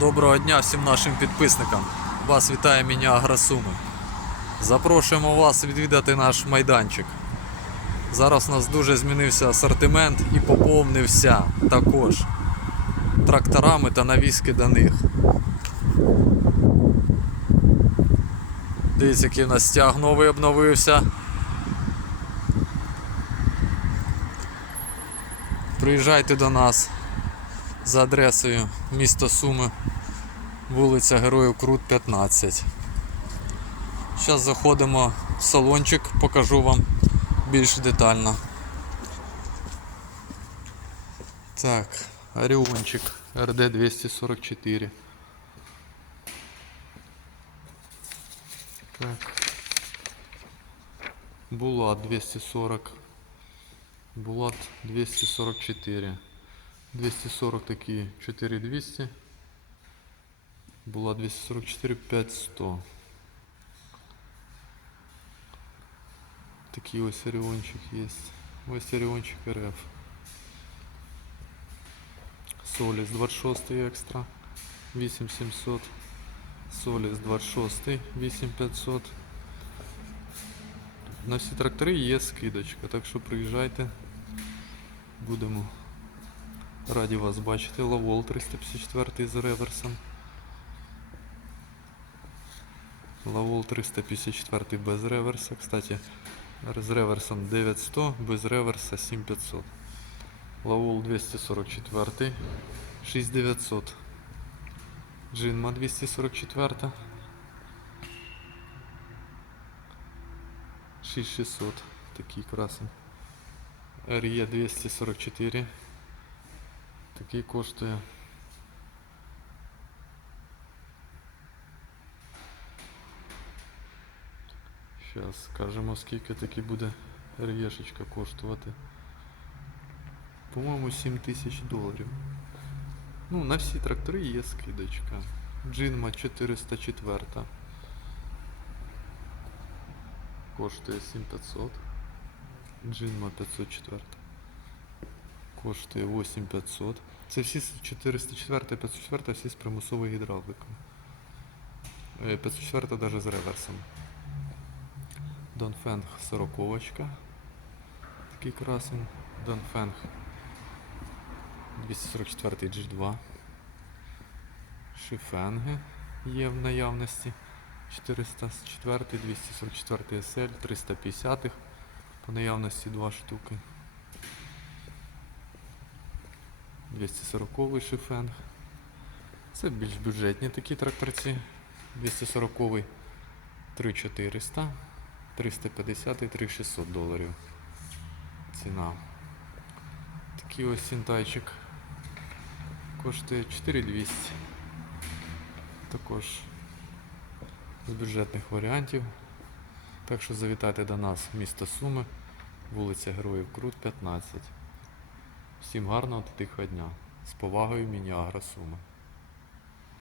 Доброго дня всім нашим підписникам. Вас вітає міні Агросуми. Запрошуємо вас відвідати наш майданчик. Зараз у нас дуже змінився асортимент і поповнився також тракторами та навіски до них. Дивіться, який у нас стяг новий обновився. Приїжджайте до нас за адресою місто Суми, вулиця Героїв Крут 15. Зараз заходимо в салончик, покажу вам більш детально. Так, Оріончик РД 244. Так. Булат 240. Булат 244. 240 такі 4200. Була 244 5100. Такий ось оріончик є. Ось оріончик РФ. Соліс 26 екстра 8700. Соліс 26 8500. На всі трактори є скидочка, так що приїжджайте. Будемо Раді вас бачити. Лавол 354 з реверсом. Лавол 354 без реверса. Кстати, з реверсом 9100, без реверса 7500. Лавол 244, 6900. Джинма 244. 6600. Такий красень. Р'є 244. Такий коштує. Зараз скажемо скільки такий буде рєшечка коштувати. По-моєму 7 тисяч доларів. Ну, на всі трактори є скидочка. Джинма 404. Коштує 7500. Джинма 504 коштує 8500. Це всі з 404 504 всі з примусовою гідравликою. Е, 504 навіть з реверсом. Донфенг 40 Такий красень. Донфенг 244 G2. Шифенги є в наявності. 404, 244 SL, 350 по наявності 2 штуки. 240 шифенг. Це більш бюджетні такі тракторці. 240 3400, 350 і 3600 доларів. Ціна. Такий ось сінтайчик. Коштує 4200. Також з бюджетних варіантів. Так що завітайте до нас в місто Суми, вулиця Героїв Крут 15. Всім гарного та тихого дня. З повагою Мініагра Суми.